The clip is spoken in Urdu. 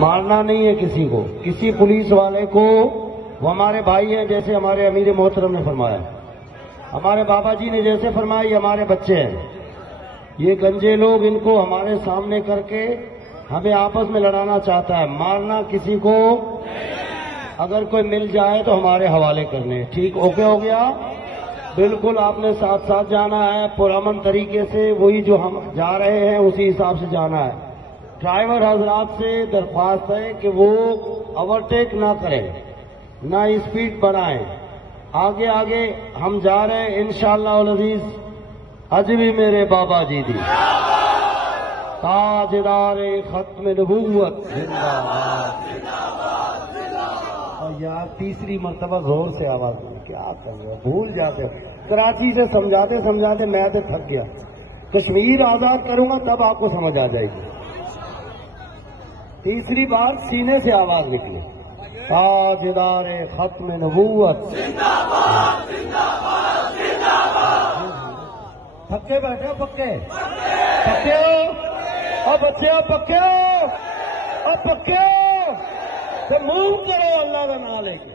مارنا نہیں ہے کسی کو، کسی پولیس والے کو، وہ ہمارے بھائی ہیں، جیسے ہمارے امیر محترم نے فرمایا، ہمارے بابا جی نے جیسے فرمایا، یہ ہمارے بچے ہیں، یہ گنجے لوگ ان کو ہمارے سامنے کر کے ہمیں آپس میں لڑانا چاہتا ہے، مارنا کسی کو، اگر کوئی مل جائے تو ہمارے حوالے کرنے، ٹھیک اوکے ہو گیا؟ بالکل آپ نے ساتھ ساتھ جانا ہے پرامن طریقے سے، وہی جو ہم جا رہے ہیں اسی حساب سے جانا ہے۔ ڈرائیور حضرات سے درخواست ہے کہ وہ اوورٹیک نہ کریں، نہ اسپیڈ بڑھائیں، آگے آگے ہم جا رہے ہیں انشاءاللہ العزیز۔ اج بھی میرے بابا جی دی تاجدار ختم نبوت زندہ باد۔ اور یار تیسری مرتبہ زور سے آواز دی، کیا کر رہے ہو، بھول جاتے ہو۔ کراچی سے سمجھاتے سمجھاتے میں تو تھک گیا، کشمیر آزاد کروں گا تب آپ کو سمجھ آ جائے گی۔ تیسری بار سینے سے آواز نکلی، تاجدار ختم نبوت زندہ باد زندہ باد زندہ باد۔ پکے بیٹھے ہو، پکے پکے ہو، اور بچے ہو پکے ہو، اور پکے ہو تو منہ کرو اللہ کا نام لے کے۔